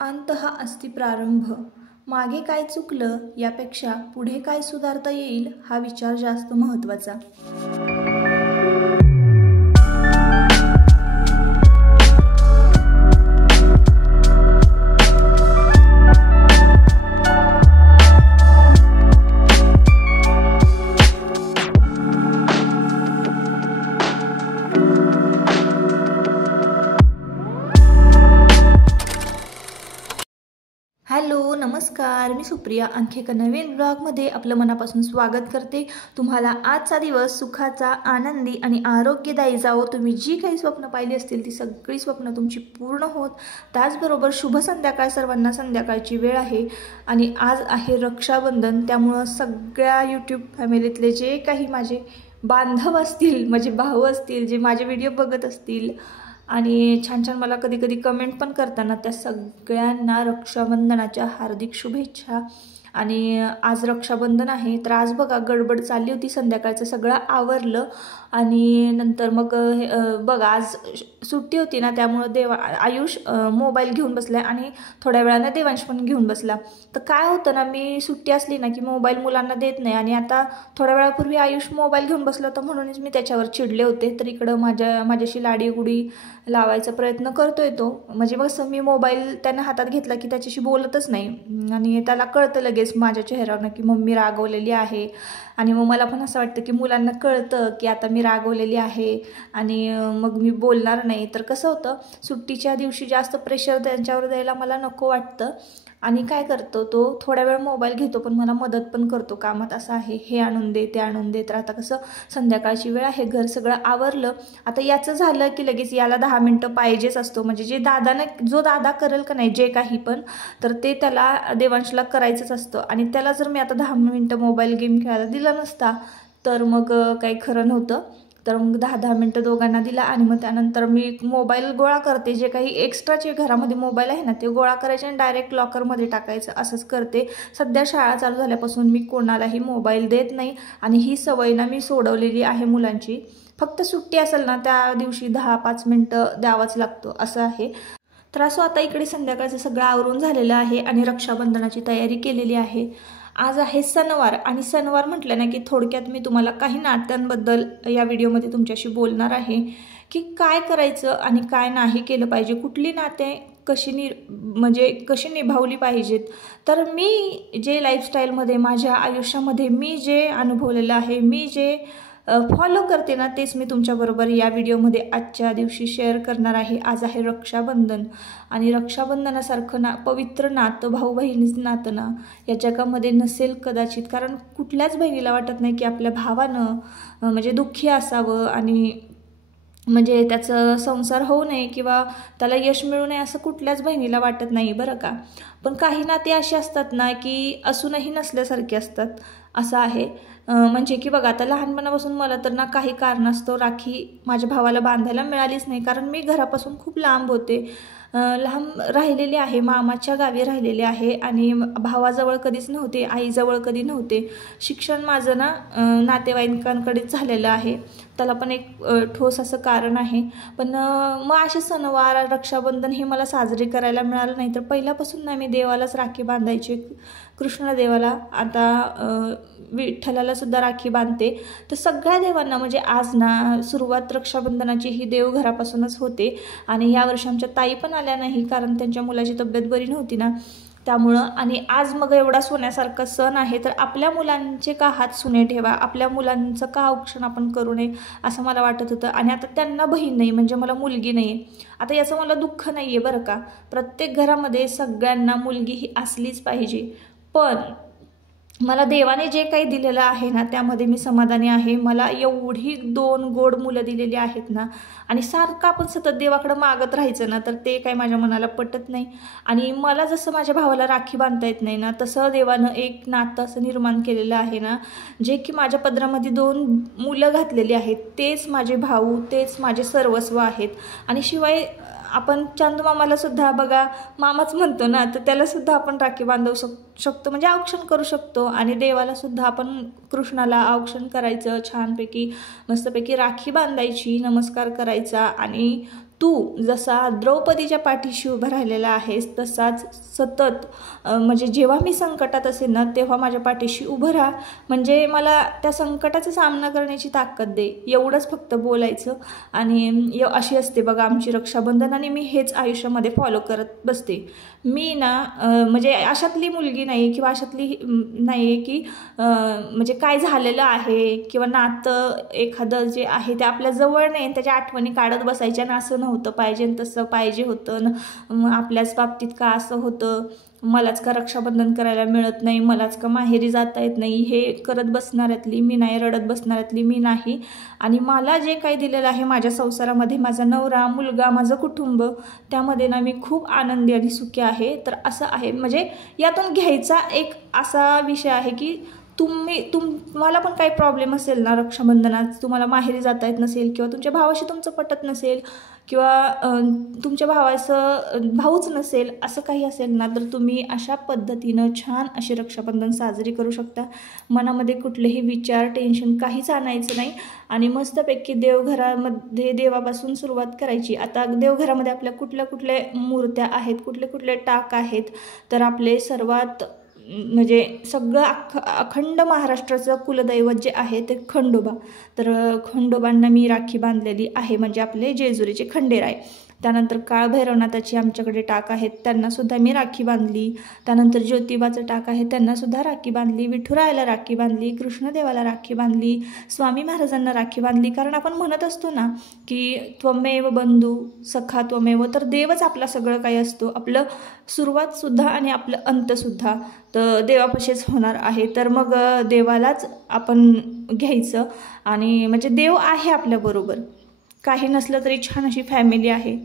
अंत हा अस्ति प्रारंभ. मागे काय चुकलं यापेक्षा पुढे काय सुधारता येईल हा विचार जास्त महत्त्वाचा. हॅलो, नमस्कार. मी सुप्रिया. आणखी एका नवीन ब्लॉगमध्ये आपलं मनापासून स्वागत करते. तुम्हाला आजचा दिवस सुखाचा, आनंदी आणि आरोग्यदायी जावो. तुम्ही जी काही स्वप्न पाहिली असतील ती सगळी स्वप्न तुमची पूर्ण होत. त्याचबरोबर शुभ संध्याकाळ. सर्वांना संध्याकाळची वेळ आहे आणि आज आहे रक्षाबंधन. त्यामुळं सगळ्या यूट्यूब फॅमिलीतले जे काही माझे बांधव असतील, माझे भाऊ असतील, जे माझे व्हिडिओ बघत असतील आणि छान छान मला कधी कधी कमेंट पण करताना, त्या सगळ्यांना रक्षाबंधनाच्या हार्दिक शुभेच्छा. आणि आज रक्षाबंधन आहे तर आज बघा गडबड चालली होती. संध्याकाळचं सगळं आवरलं आणि नंतर मग बघा आज सुट्टी होती ना, त्यामुळं आयुष मोबाईल घेऊन बसला आणि थोड्या वेळानं देवांश पण घेऊन बसला. तर काय होतं ना, मी सुट्टी असली ना की मोबाईल मुलांना देत नाही आणि आता थोड्या वेळापूर्वी आयुष मोबाईल घेऊन बसला होता म्हणूनच मी त्याच्यावर चिडले होते. तर इकडं माझ्याशी लाडीगुडी लावायचा प्रयत्न करतोय तो. म्हणजे मग मी मोबाईल त्यानं हातात घेतला की त्याच्याशी बोलतच नाही आणि त्याला कळतं लगेच माझ्या चेहऱ्यावरनं की मम्मी रागवलेली आहे. आणि मग मला पण असं वाटतं की मुलांना कळतं की आता मी रागवलेली आहे आणि मग मी बोलणार नाही. तर कसं होतं, सुट्टीच्या दिवशी जास्त प्रेशर त्यांच्यावर द्यायला मला नको वाटतं आणि काय करतो तो, थोड्या वेळ मोबाईल घेतो पण मला मदत पण करतो कामात. असं आहे, हे आणून दे ते आणून दे. तर आता कसं संध्याकाळची वेळ आहे, घर सगळं आवरलं. आता याचं झालं की लगेच याला 10 मिनटं पाहिजेच असतो. म्हणजे जो दादा करेल का नाही जे काही पण, तर ते त्याला देवांशला करायचंच असतं. आणि त्याला जर मी आता 10 मिनटं मोबाईल गेम खेळायला दिला नसता तर मग काही खरं नव्हतं. तर मग 10 मिनटं दोघांना दिला आणि मग त्यानंतर मी मोबाईल गोळा करते. जे काही एक्स्ट्राचे घरामध्ये मोबाईल आहे ना ते गोळा करायचे आणि डायरेक्ट लॉकरमध्ये टाकायचं, असंच करते. सध्या शाळा चालू झाल्यापासून मी कोणालाही मोबाईल देत नाही आणि ही सवय ना मी सोडवलेली आहे मुलांची. फक्त सुट्टी असेल ना त्या दिवशी 10-5 मिनटं द्यावाच लागतो, असं आहे. तर असं आता इकडे संध्याकाळचं सगळं आवरून झालेलं आहे आणि रक्षाबंधनाची तयारी केलेली आहे. आज आहे सणवार आणि सणवार म्हटलं ना की थोडक्यात मी तुम्हाला काही नात्यांबद्दल या व्हिडिओमध्ये तुमच्याशी बोलणार आहे की काय करायचं आणि काय नाही केलं पाहिजे, कुठली नाते कशी निभावली पाहिजेत. तर मी जे लाईफस्टाईलमध्ये माझ्या आयुष्यामध्ये मी जे अनुभवलेलं आहे, मी जे फॉलो करते ना, तेच मी तुमच्याबरोबर या व्हिडिओमध्ये आजच्या दिवशी शेअर करणार आहे. आज आहे रक्षाबंधन आणि रक्षाबंधनासारखं पवित्र नातं, भाऊ बहिणीचं नातं ना या जगामध्ये नसेल कदाचित. कारण कुठल्याच बहिणीला वाटत नाही की आपल्या भावानं म्हणजे दुःखी असावं आणि म्हणजे त्याचं संसार होऊ नये किंवा त्याला यश मिळू नये असं कुठल्याच बहिणीला वाटत नाही बरं का. पण काही नाते अशी असतात ना की असूनही नसल्यासारखे असतात, असं आहे. म्हणजे की बघा, आता लहानपणापासून मला तर ना काही कारणास्तव राखी माझ्या भावाला बांधायला मिळालीच नाही. कारण मी घरापासून खूप लांब होते, लांब राहिलेले आहे, मामाच्या गावी राहिलेले आहे आणि भावाजवळ कधीच नव्हते, आईजवळ कधी नव्हते. शिक्षण माझं ना नातेवाईकांकडेच झालेलं आहे, त्याला पण एक ठोस असं कारण आहे. पण मग असे सणवार, रक्षाबंधन हे मला साजरे करायला मिळालं नाही. तर पहिल्यापासून ना मी देवालाच राखी बांधायचे, कृष्णदेवाला, आता विठ्ठलाला सुद्धा राखी बांधते. तर सगळ्या देवांना म्हणजे आज ना सुरुवात रक्षाबंधनाची ही देवघरापासूनच होते. आणि यावर्षी आमच्या ताई पण आल्या नाही कारण त्यांच्या मुलाची तब्येत बरी नव्हती ना, त्यामुळं. आणि आज मग एवढा सोन्यासारखा सण आहे तर आपल्या मुलांचे का हात सुने ठेवा, आपल्या मुलांचं का औक्षण आपण करू नये असं मला वाटत होतं. आणि आता त्यांना बहीण नाही म्हणजे मला मुलगी नाही. आता याचं मला दुःख नाही आहे बरं का. प्रत्येक घरामध्ये सगळ्यांना मुलगी ही असलीच पाहिजे. पण मला देवाने जे काही दिलेलं आहे ना त्यामध्ये मी समाधानी आहे. मला एवढी 2 गोड मुलं दिलेली आहेत ना, आणि सारखं आपण सतत देवाकडं मागत राहायचं ना तर ते काही माझ्या मनाला पटत नाही. आणि मला जसं माझ्या भावाला राखी बांधता येत नाही ना, तसं देवानं एक नातं असं निर्माण केलेलं आहे ना, जे की माझ्या पदरामध्ये 2 मुलं घातलेली आहेत. तेच माझे भाऊ, तेच माझे सर्वस्व आहेत. आणि शिवाय आपण चांदूमामाला सुद्धा बघा मामाच म्हणतो ना, तर त्याला सुद्धा आपण राखी बांधवू शकतो म्हणजे औक्षण करू शकतो. आणि देवाला सुद्धा आपण कृष्णाला औक्षण करायचं, छानपैकी मस्तपैकी राखी बांधायची, नमस्कार करायचा आणि तू जसा द्रौपदीच्या पाठीशी उभा राहिलेला आहेस तसाच सतत म्हणजे जेव्हा मी संकटात असेल ना तेव्हा माझ्या पाठीशी उभं राहा, म्हणजे मला त्या संकटाचा सामना करण्याची ताकद दे, एवढंच फक्त बोलायचं. आणि अशी असते बघा आमची रक्षाबंधन, आणि मी हेच आयुष्यामध्ये फॉलो करत बसते. मी ना म्हणजे अशातली मुलगी नाही किंवा अशातली नाही आहे की म्हणजे काय झालेलं आहे किंवा नातं एखादं जे आहे ते आपल्या जवळ नाही त्याच्या आठवणी काढत बसायच्या ना, असं नव्हतं पाहिजे, तसं पाहिजे होतं ना, आपल्याच बाबतीत का असं होतं, मलाच का रक्षाबंधन करायला मिळत नाही, मलाच का माहेरी जाता येत नाही, हे करत बसणाऱ्यातली मी नाही, रडत बसणाऱ्यातली मी नाही. आणि मला जे काही दिलेलं आहे माझ्या संसारामध्ये, माझा नवरा, मुलगा, माझं कुटुंब, त्यामध्ये ना मी खूप आनंदी आणि सुखी आहे. तर असं आहे, म्हणजे यातून घ्यायचा एक असा विषय आहे की तुम्हाला पण काही प्रॉब्लेम असेल ना रक्षाबंधनात, तुम्हाला माहेरी जाता येत नसेल किंवा तुमच्या भावाशी तुमचं पटत नसेल किंवा तुमच्या भाऊच नसेल, असं काही असेल ना, तर तुम्ही अशा पद्धतीनं छान अशी रक्षाबंधन साजरी करू शकता. मनामध्ये कुठलेही विचार, टेन्शन काहीच आणायचं नाही आणि मस्तपैकी देवघरामध्ये देवापासून सुरुवात करायची. आता देवघरामध्ये आपल्या कुठल्या मूर्त्या आहेत, कुठले टाक आहेत, तर आपले सर्वात म्हणजे सगळं अखंड महाराष्ट्राचं कुलदैवत जे आहे ते खंडोबा. तर खंडोबांना मी राखी बांधलेली आहे, म्हणजे आपले जेजुरीचे खंडेराय. त्यानंतर काळभैरवनाथाची आमच्याकडे टाक आहेत, त्यांनासुद्धा मी राखी बांधली. त्यानंतर ज्योतिबाचं टाक आहे, त्यांनासुद्धा राखी बांधली. विठुरायाला राखी बांधली, कृष्णदेवाला राखी बांधली, स्वामी महाराजांना राखी बांधली. कारण आपण म्हणत असतो ना की त्वमेव बंधू सखा त्वमेव, तर देवच आपला सगळं काही असतो, आपलं सुरुवातसुद्धा आणि आपलं अंतसुद्धा तर देवापाशीच होणार आहे. तर मग देवालाच आपण घ्यायचं आणि म्हणजे देव आहे आपल्याबरोबर, काही नसलं तरी छान अशी फॅमिली आहे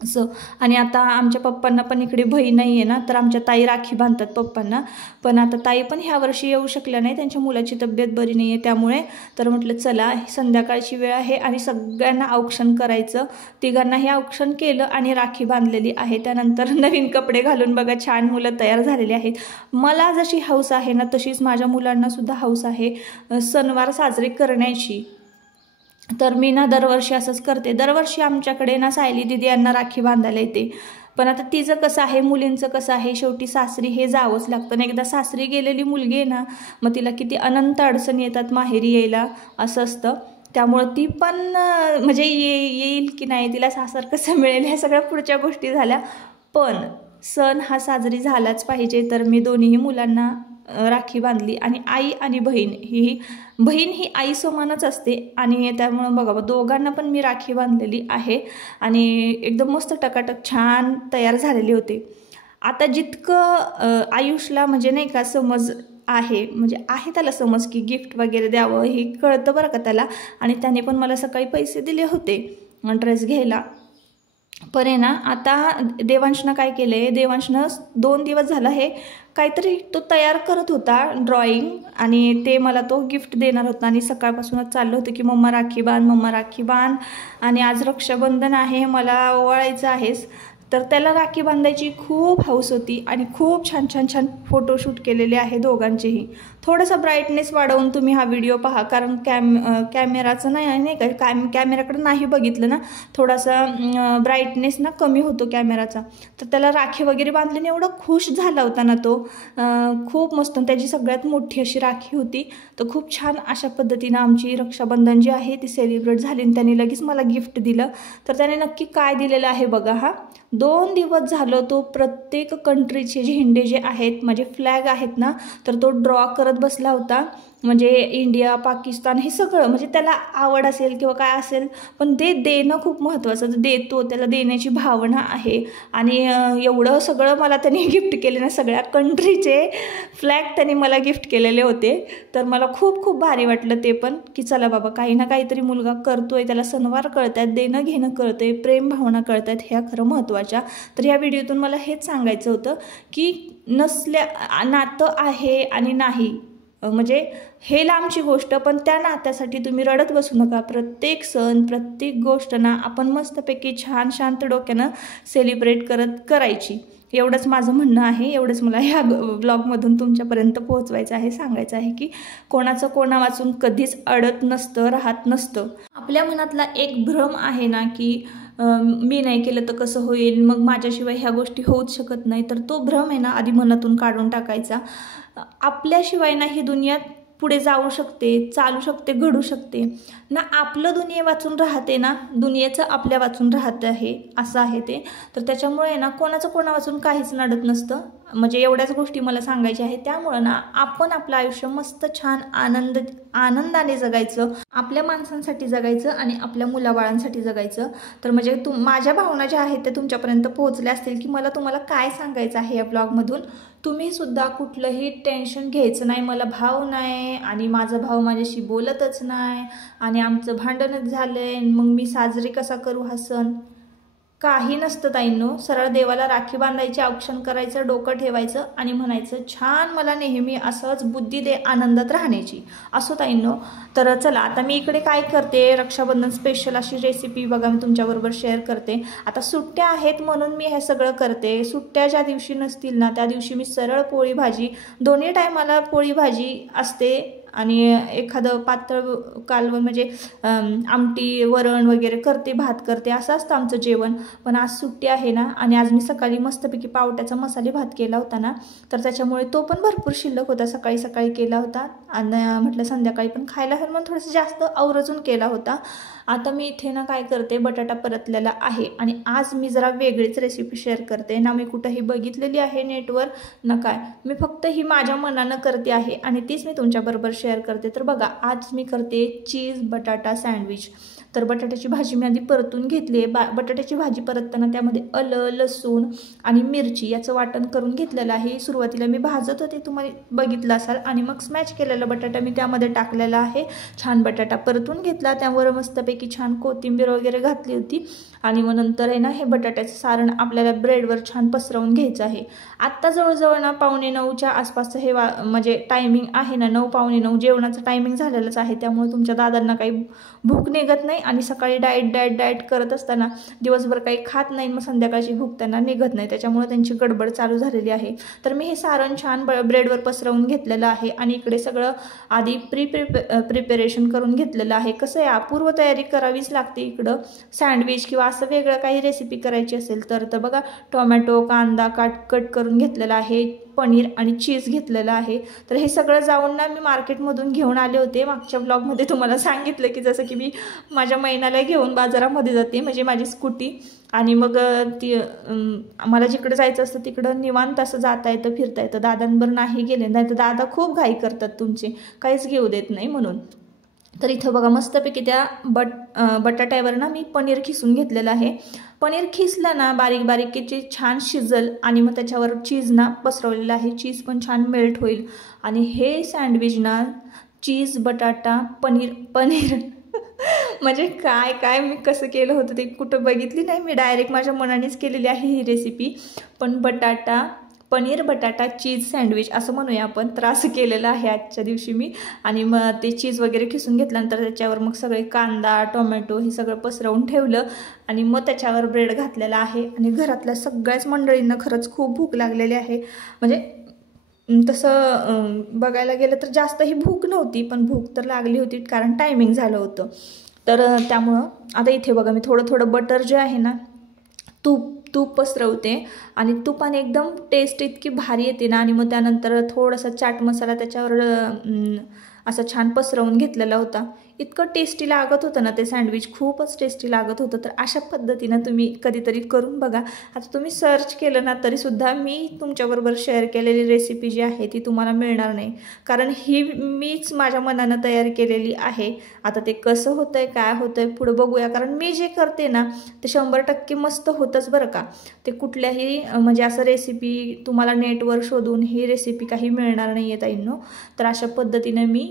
असं. आणि आता आमच्या पप्पांना पण इकडे बहीण नाही आहे ना, तर आमच्या ताई राखी बांधतात पप्पांना. पण आता ताई पण ह्या वर्षी येऊ शकल्या नाही, त्यांच्या मुलाची तब्येत बरी नाही आहे त्यामुळे. तर म्हटलं चला संध्याकाळची वेळ आहे आणि सगळ्यांना औक्षण करायचं. तिघांनाही औक्षण केलं आणि राखी बांधलेली आहे. त्यानंतर नवीन कपडे घालून बघा छान मुलं तयार झालेली आहेत. मला जशी हौस आहे ना तशीच माझ्या मुलांनासुद्धा हौस आहे सणवार साजरे करण्याची. तर मी ना दरवर्षी असंच करते. दरवर्षी आमच्याकडे ना सायली दिदी यांना राखी बांधायला येते. पण आता तिचं कसं आहे, मुलींचं कसं आहे, शेवटी सासरी हे जावंच लागतं ना. एकदा सासरी गेलेली मुलगी आहे ना, मग तिला किती अनंत अडचणी येतात माहेरी यायला, असं असतं. त्यामुळं ती पण म्हणजे येईल की नाही, तिला सासर कसं मिळेल, ह्या सगळ्या पुढच्या गोष्टी झाल्या. पण सण हा साजरी झालाच पाहिजे. तर मी दोन्हीही मुलांना राखी बांधली. आणि आई आणि बहीण ही आई समानच असते आणि त्यामुळं बघा दोघांना पण मी राखी बांधलेली आहे आणि एकदम मस्त टकाटक छान तयार झालेले होते. आता जितकं आयुषला म्हणजे नाही का समज आहे, म्हणजे आहे त्याला समज की गिफ्ट वगैरे द्यावं हे कळतं बरं का त्याला. आणि त्याने पण मला सकाळी पैसे दिले होते ड्रेस घ्यायला. पण आहे ना आता देवांशनं काय केलं आहे, देवांशनं 2 दिवस झाला हे काहीतरी तो तयार करत होता ड्रॉइंग, आणि ते मला तो गिफ्ट देणार होता. आणि सकाळपासूनच चाललं होतं की मम्मा राखी बांध, मम्मा राखी बांध, आणि आज रक्षाबंधन आहे, मला ओवाळायचं आहेस. तर त्याला राखी बांधायची खूप हौस होती आणि खूप छान फोटोशूट केलेले आहे दोघांचेही. थोडासा ब्राईटनेस वाढवून तुम्ही हा व्हिडिओ पहा, कारण कॅमेराचं नाही का, कॅमेराकडे नाही बघितलं ना, थोडासा ब्राईटनेस ना कमी होतो कॅमेराचा. तर त्याला राखी वगैरे बांधल्याने एवढा खुश झाला होता ना तो, खूप मस्त. त्याची सगळ्यात मोठी अशी राखी होती. तर खूप छान अशा पद्धतीनं आमची रक्षाबंधन जी आहे ती सेलिब्रेट झाली आणि त्याने लगेच मला गिफ्ट दिलं. तर त्याने नक्की काय दिलेलं आहे बघा. 2 दिवस झालं तो प्रत्येक कंट्रीचे झेंडे जे आहेत, म्हणजे फ्लॅग आहेत ना, तर तो ड्रॉ करत बसला होता. म्हणजे इंडिया, पाकिस्तान हे सगळं, म्हणजे त्याला आवड असेल किंवा काय असेल, पण ते देणं खूप महत्त्वाचं. देतो, त्याला देण्याची भावना आहे. आणि एवढं सगळं मला त्यांनी गिफ्ट केले ना, सगळ्या कंट्रीचे फ्लॅग त्यांनी मला गिफ्ट केलेले होते. तर मला खूप भारी वाटलं ते पण, की चला बाबा काही ना काहीतरी मुलगा करतोय, त्याला सणवार कळत आहेत, देणं घेणं कळतंय, प्रेम भावना कळत आहेत, ह्या खरं महत्त्वाच्या. तर या व्हिडिओतून मला हेच सांगायचं होतं की नातं आहे आणि नाही, म्हणजे हे लांबची गोष्ट, पण त्या नात्यासाठी तुम्ही रडत बसू नका. प्रत्येक सण, प्रत्येक गोष्ट ना आपण मस्तपैकी छान शांत डोक्यानं सेलिब्रेट करायची. एवढंच माझं म्हणणं आहे. एवढंच मला ह्या ब्लॉगमधून तुमच्यापर्यंत पोहोचवायचं आहे, सांगायचं आहे की कोणाचं कोणा वाचून कधीच अडत नसतं, राहत नसतं. आपल्या मनातला एक भ्रम आहे ना की मी नाही केलं तर कसं होईल, मग माझ्याशिवाय ह्या गोष्टी होऊच शकत नाही. तर तो भ्रम आहे ना आधी मनातून काढून टाकायचा. आपल्याशिवाय ना ही दुनिया पुढे जाऊ शकते, चालू शकते, घडू शकते ना. आपलं दुनिया वाचून राहते ना, दुनियेचं आपल्या वाचून राहत आहे, असं आहे ते. तर त्याच्यामुळे ना कोणाचं कोणा वाचून काहीच नडत नसतं. म्हणजे एवढ्याच गोष्टी मला सांगायच्या आहेत. त्यामुळं ना आपण आपलं आयुष्य मस्त छान आनंदाने जगायचं, आपल्या माणसांसाठी जगायचं आणि आपल्या मुलाबाळांसाठी जगायचं. तर म्हणजे माझ्या भावना ज्या आहेत त्या तुमच्यापर्यंत पोहोचल्या असतील की मला तुम्हाला काय सांगायचं आहे या ब्लॉगमधून. तुम्ही सुद्धा कुठलंही टेन्शन घ्यायचं नाही. मला भाव नाही आणि माझा भाऊ माझ्याशी बोलतच नाही आणि आमचं भांडणच झालंय, मग मी साजरी कसा करू हा सण. काही नसतं ताईंनो. सरळ देवाला राखी बांधायची, औक्षण करायचं, डोकं ठेवायचं आणि म्हणायचं छान मला नेहमी असंच बुद्धी दे आनंदात राहण्याची, असो ताईंनो. तर चला आता मी इकडे काय करते, रक्षाबंधन स्पेशल अशी रेसिपी बघा मी तुमच्याबरोबर शेअर करते. आता सुट्ट्या आहेत म्हणून मी हे सगळं करते. सुट्ट्या ज्या दिवशी नसतील ना त्या दिवशी मी सरळ पोळी भाजी, दोन्ही टायमाला पोळी भाजी असते आणि एखादं पातळ कालवण म्हणजे आमटी वरण वगैरे करते, भात करते, असं असतं आमचं जेवण. पण आज सुट्टी आहे ना आणि आज मी सकाळी मस्तपैकी पावट्याचा मसाले भात केला होता ना, तर त्याच्यामुळे तो पण भरपूर शिल्लक होता. सकाळी सकाळी केला होता आणि म्हटलं संध्याकाळी पण खायला हवं म्हणून थोडंसं जास्त आवर्जून केला होता. आता मी इथे ना काय करते, बटाटा परतलेला आहे आणि आज मी जरा वेगळीच रेसिपी शेअर करते ना. मी कुठंही बघितलेली आहे नेटवर ना काय, मी फक्त ही माझ्या मनानं करते आहे आणि तीच मी तुमच्याबरोबर शेअर करते. तर बघा आज मी करते चीज बटाटा सँडविच. तर बटाट्याची भाजी मी आधी परतून घेतली आहे. बटाट्याची भाजी परतताना त्यामध्ये आलं, लसूण आणि मिरची याचं वाटण करून घेतलेलं आहे. सुरुवातीला मी भाजत होते, तुम्हाला बघितलं असाल, आणि मग स्मॅच केलेला बटाटा मी त्यामध्ये टाकलेला आहे. छान बटाटा परतून घेतला, त्यावर मस्तपैकी छान कोथिंबीर वगैरे घातली होती आणि मग नंतर आहे ना हे बटाट्याचं सारण आपल्याला ब्रेडवर छान पसरवून घ्यायचं आहे. आत्ता जवळजवळ ना 8:45च्या आसपासचं हे म्हणजे टायमिंग आहे ना, 9, 8:45 जेवणाचं टायमिंग झालेलंच आहे. त्यामुळे तुमच्या दादांना काही भूक निघत नाही आणि सकाळी डाएट करत असताना दिवसभर काही खात नाही, मग संध्याकाळची भूक त्यांना निघत नाही, त्याच्यामुळे त्यांची गडबड चालू झालेली आहे. तर मी हे सारण छान ब्रेडवर पसरवून घेतलेलं आहे आणि इकडे सगळं आधी प्रिपरेशन करून घेतलेलं आहे. कसं आहे, पूर्व तयारी करावीच लागते इकडं. सँडविच किंवा असं वेगळं काही रेसिपी करायची असेल तर बघा टोमॅटो कांदा कट करून घेतलेला आहे, पनीर आणि चीज घेतलेलं आहे. तर हे सगळं जाऊन ना मी मार्केटमधून घेऊन आले होते. मागच्या ब्लॉगमध्ये तुम्हाला सांगितलं की जसं की मी माझ्या महिन्याला घेऊन बाजारामध्ये जाते, म्हणजे माझी स्कूटी, आणि मग ती मला जिकडे जायचं असतं तिकडं निवांत असं जाता येतं, फिरता येतं. दादांवर नाही गेले, नाही तर दादा खूप घाई करतात तुमचे, काहीच घेऊ देत नाही म्हणून. तर इथं बघा मस्तपैकी त्या बटाट्यावर ना मी पनीर खिसून घेतलेलं आहे. पनीर खिसलं ना बारीक बारीक की ते छान शिजल आणि मग त्याच्यावर चीज ना पसरवलेलं आहे. चीज पण छान मेल्ट होईल आणि हे सँडविच ना चीज बटाटा पनीर म्हणजे काय मी कसं केलं होतं ते कुठं बघितली नाही मी, डायरेक्ट माझ्या मनानेच केलेली आहे ही रेसिपी. पण पनीर बटाटा चीज सँडविच असं म्हणूया आपण. तर असं केलेलं आहे आजच्या दिवशी मी. आणि मग ते चीज वगैरे खिसून घेतल्यानंतर त्याच्यावर मग सगळे कांदा टोमॅटो हे सगळं पसरवून ठेवलं आणि मग त्याच्यावर ब्रेड घातलेला आहे. आणि घरातल्या सगळ्याच मंडळींना खरंच खूप भूक लागलेली आहे. म्हणजे तसं बघायला गेलं तर जास्त ही भूक नव्हती, पण भूक तर लागली होती कारण टायमिंग झालं होतं. तर त्यामुळं आता इथे बघा मी थोडं बटर जे आहे ना, तूप पसरवते आणि तुपाने एकदम टेस्ट इतकी भारी येते ना. आणि मग त्यानंतर थोडासा चाट मसाला त्याच्यावर असं छान पसरवून घेतलेला होता. इतकं टेस्टी लागत होतं ना ते सँडविच, खूपच टेस्टी लागत होतं. तर अशा पद्धतीनं तुम्ही कधीतरी करून बघा. आता तुम्ही सर्च केलं ना तरीसुद्धा मी तुमच्याबरोबर शेअर केलेली रेसिपी जी आहे ती तुम्हाला मिळणार नाही, कारण ही मीच माझ्या मनानं तयार केलेली आहे. आता ते कसं होतं आहे काय होतं आहे पुढं बघूया, कारण मी जे करते ना ते 100% मस्त होतंच बरं का. ते कुठल्याही म्हणजे असं रेसिपी तुम्हाला नेटवर शोधून ही रेसिपी काही मिळणार नाही आहे ताईंनो. तर अशा पद्धतीनं मी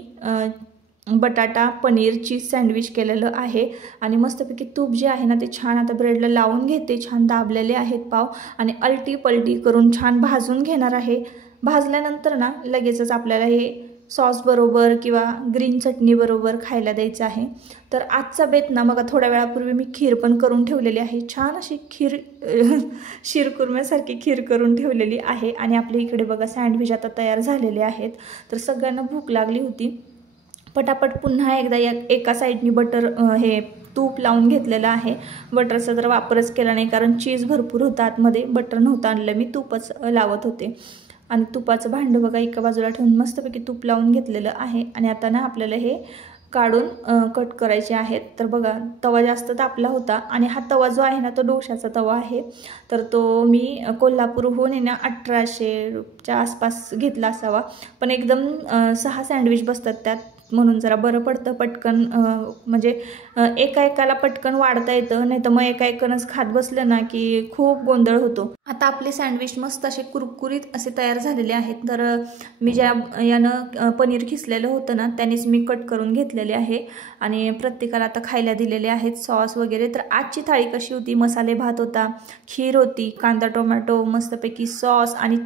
बटाटा पनीर चीज सँडविच केलेलं आहे. आणि मस्तपैकी तूप जे आहे ना ते छान आता ब्रेडला लावून घेते. छान दाबलेले आहेत पाव आणि अलटी पलटी करून छान भाजून घेणार आहे. भाजल्यानंतर ना लगेचच आपल्याला हे सॉस बरोबर किंवा ग्रीन चटणी बरोबर खायला द्यायचं आहे. तर आजचा बेत ना मग थोड्या वेळापूर्वी मी खीर पण करून ठेवलेली आहे. छान अशी शिरकुर्म्यासारखी खीर करून ठेवलेली आहे. आणि आपल्या इकडे बघा सँडविच आता तयार झालेले आहेत. तर सगळ्यांना भूक लागली होती. पटापट पुन्हा एकदा एका साईडनी बटर हे तूप लावून घेतलेलं आहे. बटरचा तर वापरच केला नाही, कारण चीज भरपूर होतं आतमध्ये, बटर नव्हतं आणलं, मी तूपच लावत होते. आणि तुपाचं भांडं बघा एका बाजूला ठेवून मस्तपैकी तूप लावून घेतलेलं आहे. आणि आता ना आपल्याला हे काढून कट करायचे आहेत. तर बघा तवा जास्त तापला होता आणि हा तवा जो आहे ना तो डोशाचा तवा आहे. तर तो मी कोल्हापूरहून आहे ना 1800च्या आसपास घेतला असावा, पण एकदम 6 सँडविच बसतात त्यात, म्हणून जरा बरं पडतं. पटकन म्हणजे एकाला पटकन वाढता येतं, नाही तर मग एकानंच खात बसलं ना की खूप गोंधळ होतो. आता आपले सँडविच मस्त असे कुरकुरीत असे तयार झालेले आहेत. तर मी यानं पनीर खिसलेलं होतं ना त्यानेच मी कट करून घेतलेले आहे आणि प्रत्येकाला आता खायला दिलेले आहेत सॉस वगैरे. तर आजची थाळी कशी होती? मसाले भात होता, खीर होती, कांदा टोमॅटो, मस्तपैकी सॉस आणि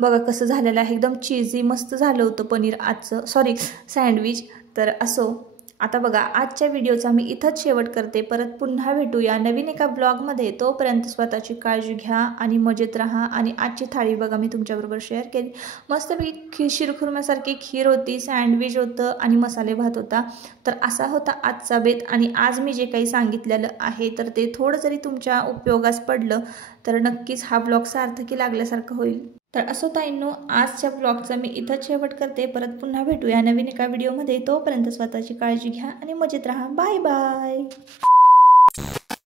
बघा कसं झालेलं आहे, एकदम चीजी मस्त झालं होतं पनीर आजचं, सॉरी सँडविच. तर असो, आता बघा आजच्या व्हिडिओचा मी इथंच शेवट करते. परत पुन्हा भेटूया नवीन एका ब्लॉगमध्ये. तोपर्यंत स्वतःची काळजी घ्या आणि मजेत राहा. आणि आजची थाळी बघा मी तुमच्याबरोबर शेअर केली. मस्तपैकी शिरखुर्म्यासारखी खीर होती, सँडविच होतं आणि मसाले भात होता. तर असा होता आजचा बेत. आणि आज मी जे काही सांगितलेलं आहे तर ते थोडं जरी तुमच्या उपयोगास पडलं तर नक्कीच हा ब्लॉग सार्थकी लागल्यासारखं होईल. तर असो ताईंनो, आजच्या ब्लॉगचा मी इथंच शेवट करते. परत पुन्हा भेटूया नवीन एका व्हिडिओमध्ये. तोपर्यंत स्वतःची काळजी घ्या आणि मजेत राहा. Bye bye.